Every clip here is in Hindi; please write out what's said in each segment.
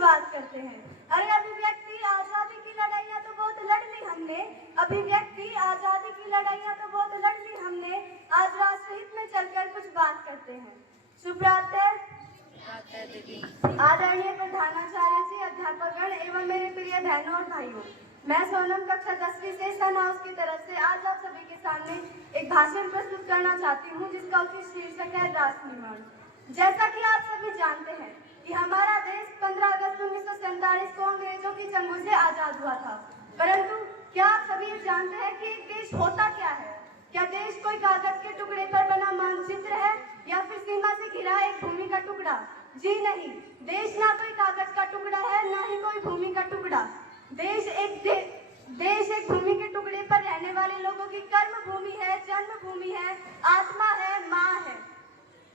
शुरुआत करते हैं। अरे अभिव्यक्ति आजादी की लड़ाइयाँ तो बहुत लड़ ली हमने, अभिव्यक्ति आजादी की लड़ाइयाँ तो बहुत लड़ ली हमने, आज राष्ट्रहित में चलकर कुछ बात करते हैं। सुप्रातः आदरणीय प्रधानाचार्य जी, अध्यापकगण एवं मेरे प्रिय बहनों और भाइयों, मैं सोनम कक्षा 10वीं से सन हाउस की तरफ से आज आप सभी के सामने एक भाषण प्रस्तुत करना चाहती हूँ, जिसका उचित शीर्षक है राष्ट्र निर्माण। जैसा कि आप सभी जानते हैं कि हमारा देश 15 अगस्त 1947 को अंग्रेजों की चंगुल से आजाद हुआ था, परंतु क्या आप सभी जानते हैं कि एक देश होता क्या है? क्या देश कोई कागज के टुकड़े पर बना मानचित्र है या फिर सीमा से घिरा एक भूमि का टुकड़ा? जी नहीं, देश ना कोई कागज का टुकड़ा है, ना ही कोई भूमि का टुकड़ा। देश एक भूमि के टुकड़े पर रहने वाले लोगों की कर्म भूमि है, जन्म भूमि है, आत्मा है, माँ है।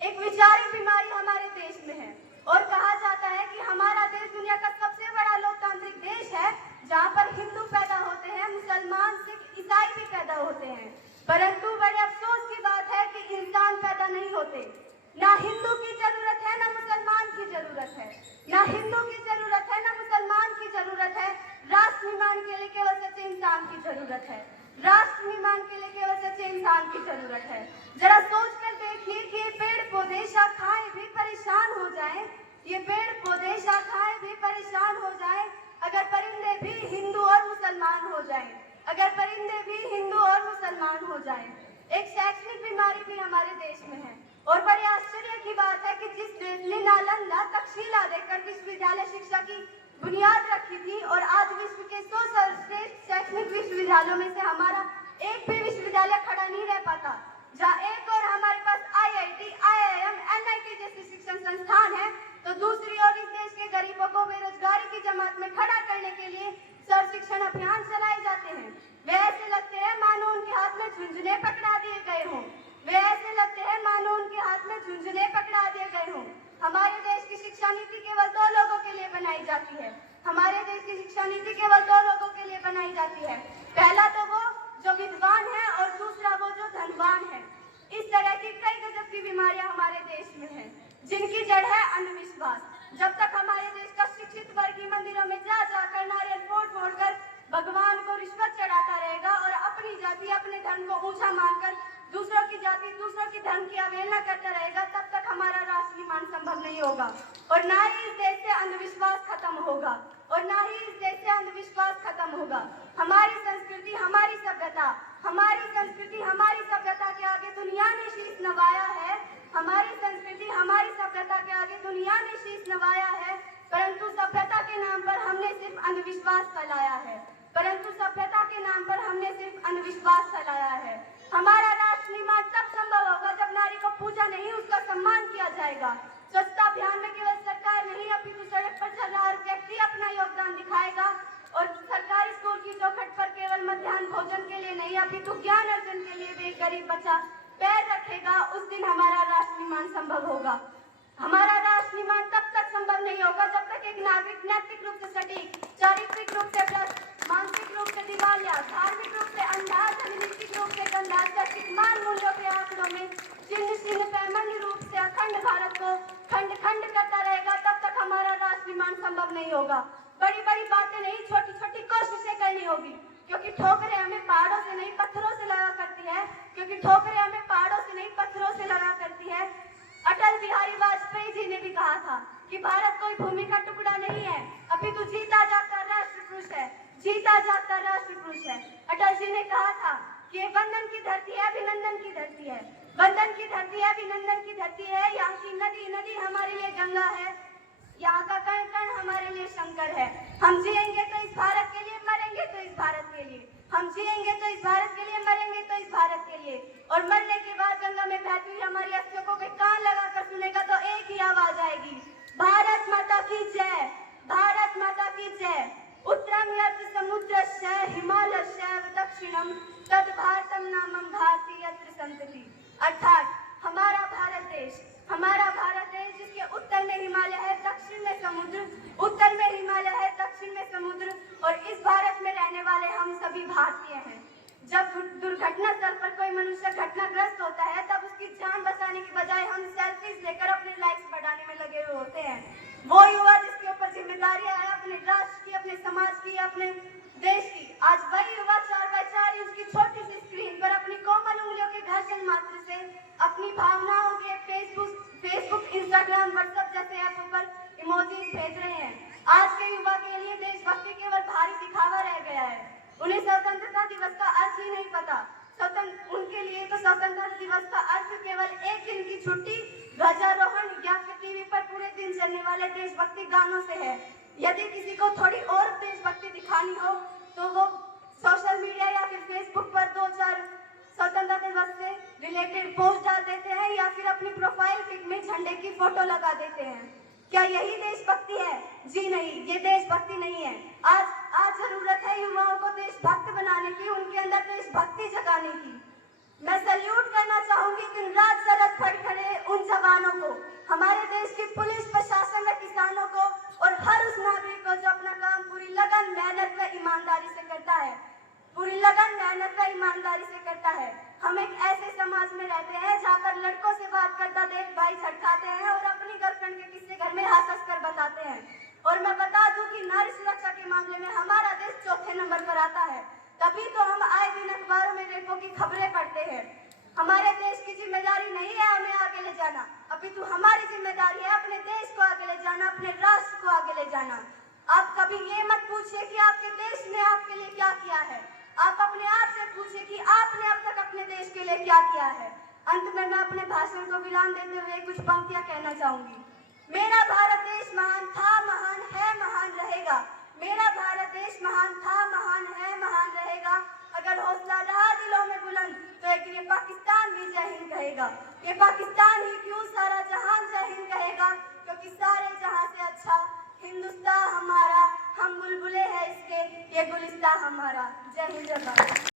एक वैचारिक बीमारी हमारे देश में है और कहा जाता है कि हमारा देश दुनिया का सबसे बड़ा लोकतांत्रिक देश है, जहाँ पर हिंदू पैदा होते हैं, मुसलमान, सिख, ईसाई भी पैदा होते हैं, परंतु बड़े अफसोस की बात है कि इंसान पैदा नहीं होते। ना हिंदू की जरूरत है, ना मुसलमान की जरूरत है, ना हिंदू की जरूरत है, ना मुसलमान की जरूरत है। राष्ट्र निर्माण के लिए केवल सच्चे इंसान की जरूरत है। राष्ट्र निर्माण के लिए केवल सच्चे इंसान की जरूरत है। जरा सोच कर देखिए कि ये पेड़ पौधे शाखाएं भी परेशान हो जाएं, ये पेड़ पौधे शाखाएं भी परेशान हो जाएं अगर परिंदे भी हिंदू और मुसलमान हो जाएं, अगर परिंदे भी हिंदू और मुसलमान हो जाएं। एक शैक्षणिक बीमारी भी हमारे देश में है और बड़े आश्चर्य की बात है कि जिस देश ने नालंदा तक्षशिला देकर विश्वविद्यालय शिक्षा की बुनियाद रखी थी और आज विश्व के 100 सर्वश्रेष्ठ शैक्षणिक विश्वविद्यालयों में से हमारा एक भी विश्वविद्यालय खड़ा नहीं रह पाता, जहाँ एक और हमारे पास IIT, IIM, NIT जैसे शिक्षण संस्थान है, तो दूसरी ओर इस देश के गरीबों को बेरोजगारी की जमात में खड़ा करने के लिए सर्व शिक्षण अभियान चलाए जाते हैं। वे ऐसे लगते हैं मानो उनके हाथ में झुंझुने पकड़ा दिए गए हों, वे ऐसे लगते हैं मानो उनके हाथ में झुंझुने पकड़ा दिए गए हों। हमारे देश की शिक्षा नीति केवल 2 लोगों के लिए बनाई जाती है। हमारे देश की शिक्षा नीति केवल 2 लोगों के लिए बनाई जाती है। पहला तो वो जो विद्वान है और दूसरा वो जो धनवान है। इस तरह की कई गजब की बीमारियां हमारे देश में हैं, जिनकी जड़ है अंधविश्वास। जब तक हमारे देश का शिक्षित वर्ग ही मंदिरों में जा जाकर नारियल फोड़ कर भगवान को रिश्वत चढ़ाता रहेगा और अपनी जाति, अपने धर्म को ऊंचा मानकर दूसरों की जाति, दूसरों की धर्म की अवहेलना करता रहेगा, तब तक हमारा राष्ट्र निर्माण संभव नहीं होगा और ना ही इस देश से अंधविश्वास खत्म होगा और ना ही इस देश से अंधविश्वास खत्म होगा। हमारी संस्कृति, हमारी सभ्यता, हमारी संस्कृति, हमारी सभ्यता के आगे दुनिया ने शीश नवाया है। हमारी संस्कृति, हमारी सभ्यता के आगे दुनिया ने शीश नवाया है, परंतु सभ्यता के नाम पर हमने सिर्फ अंधविश्वास फैलाया है, परंतु सभ्यता के नाम पर हमने सिर्फ अंधविश्वास फैलाया है। हमारा राष्ट्र निर्माण तब संभव होगा जब नारी को पूजा नहीं, उसका सम्मान किया जाएगा। स्वच्छता अभियान में केवल सरकार नहीं, अपितु सड़क पर चल रहा हर व्यक्ति अपना योगदान दिखाएगा और सरकारी स्कूल की चौखट पर केवल मध्याह्न भोजन के लिए नहीं, अपितु ज्ञान अर्जन के लिए भी एक गरीब बच्चा पैर रखेगा, उस दिन हमारा राष्ट्र निर्माण संभव होगा। हमारा राष्ट्र निर्माण तब तक संभव नहीं होगा जब तक एक नागरिक नैतिक रूप से सटीक, चारित्रिक रूप से भ्रष्ट, मानसिक रूप से दिवालिया, धार्मिक रूप से अंधा, राजनीतिक रूप से गंदा, शैक्षिक मान मूल्यों के आंकड़ों में चिन्ह चिन्ह पैमान्य रूप से अखंड भारत को खंड खंड करता रहेगा, तब तक हमारा राष्ट्र निर्माण संभव नहीं होगा। बड़ी बड़ी बातें नहीं, छोटी छोटी कोशिशें करनी होगी, क्योंकि ठोकरें हमें पहाड़ों से नहीं पत्थरों से लगा करती है, क्योंकि ठोकरें हमें पहाड़ों से नहीं पत्थरों से लगा करती है। अटल बिहारी वाजपेयी जी ने भी कहा था कि भारत कोई भूमि का टुकड़ा नहीं है, अपितु जीता जागता राष्ट्र पुरुष है, जीता जागता राष्ट्र पुरुष है। अटल जी ने कहा था कि ये बंधन की धरती है, अभिनंदन की धरती है, बंधन की धरती है, अभिनंदन की धरती है। यहाँ की नदी नदी हमारे लिए गंगा है, यहाँ का कण कण हमारे लिए शंकर है। हम जिएंगे तो इस भारत के लिए, मरेंगे तो इस भारत के लिए। हम जिएंगे तो इस भारत के लिए, मरेंगे तो इस भारत के लिए। और मरने के बाद गंगा में बहती हुई हमारी अस्थियों को कोई कान लगाकर सुनेगा तो एक ही आवाज आएगी, भारत माता की जय, भारत माता की जय। उत्तरम यत्र समुद्रस्य हिमालयस्य दक्षिणम तद भारतम नामम भारती यत्र संतति। अर्थात हमारा भारत देश, हमारा भारत देश जिसके उत्तर में हिमालय है, दक्षिण में समुद्र, उत्तर में हिमालय है, दक्षिण में समुद्र, और इस भारत में रहने वाले हम सभी भारतीय हैं। जब दुर्घटना स्थल पर कोई मनुष्य घटनाग्रस्त होता है, तब उसकी जान बचाने की बजाय हम सेल्फीज लेकर अपने लाइक्स बढ़ाने में लगे हुए होते हैं। वो युवा जिसके ऊपर जिम्मेदारी उन्हें स्वतंत्रता दिवस का अर्थ ही नहीं पता। उनके लिए तो स्वतंत्रता दिवस का अर्थ केवल एक दिन की छुट्टी, ध्वजारोहण या फिर टीवी पर पूरे दिन चलने वाले देशभक्ति गानों से है। यदि किसी को थोड़ी और देशभक्ति दिखानी हो तो वो सोशल मीडिया या फिर फेसबुक पर 2-4 स्वतंत्रता दिवस से रिलेटेड पोस्ट डाल देते हैं या फिर अपनी प्रोफाइल पिक में झंडे की फोटो लगा देते हैं। क्या यही देशभक्ति है? जी नहीं, ये देशभक्ति नहीं है। आज जरूरत है युवाओं को देशभक्त बनाने की, उनके अंदर देशभक्ति जगाने की। मैं सल्यूट करना चाहूंगी दिन रात सरहद पर खड़े उन जवानों को, हमारे देश की पुलिस, प्रशासन व किसानों को और हर उस नागरिक को जो अपना काम पूरी लगन, मेहनत व ईमानदारी से करता है। पूरी लगन, मेहनत व ईमानदारी से करता है। हम एक ऐसे समाज में रहते हैं जहाँ पर लड़कों से बात करता देख भाई झटकाते हैं और अपनी गर्लफ्रेंड के किस्से घर में हंस कर बताते हैं। और मैं बता दूं कि नारी सुरक्षा के मामले में हमारा देश चौथे नंबर पर आता है। तभी तो हम आए दिन अखबारों में रेपों की खबरें पढ़ते हैं। हमारे देश की जिम्मेदारी नहीं है हमें आगे ले जाना, अभी तो हमारी जिम्मेदारी है अपने देश को आगे ले जाना, अपने राष्ट्र को आगे ले जाना। आप कभी ये मत पूछिए कि आपके देश ने आपके लिए क्या किया है, आप अपने आप से पूछिए कि आपने अब तक अपने देश के लिए क्या किया है। अंत में मैं अपने भाषण को विराम देते हुए कुछ पंक्तियां कहना चाहूंगी। मेरा भारत देश महान था, महान है, महान रहेगा। मेरा भारत देश महान था, महान है, महान रहेगा। अगर हौसला रहा दिलों में बुलंद तो एक ये पाकिस्तान भी जय हिंद कहेगा। ये पाकिस्तान ही क्यों सारा जहान जय हिंद कहेगा, क्योंकि सारे जहां से अच्छा हिंदुस्तान हमारा, हम बुलबुले हैं इसके, ये गुलिस्तान हमारा। जय हिंद जय भारत।